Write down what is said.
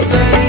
say.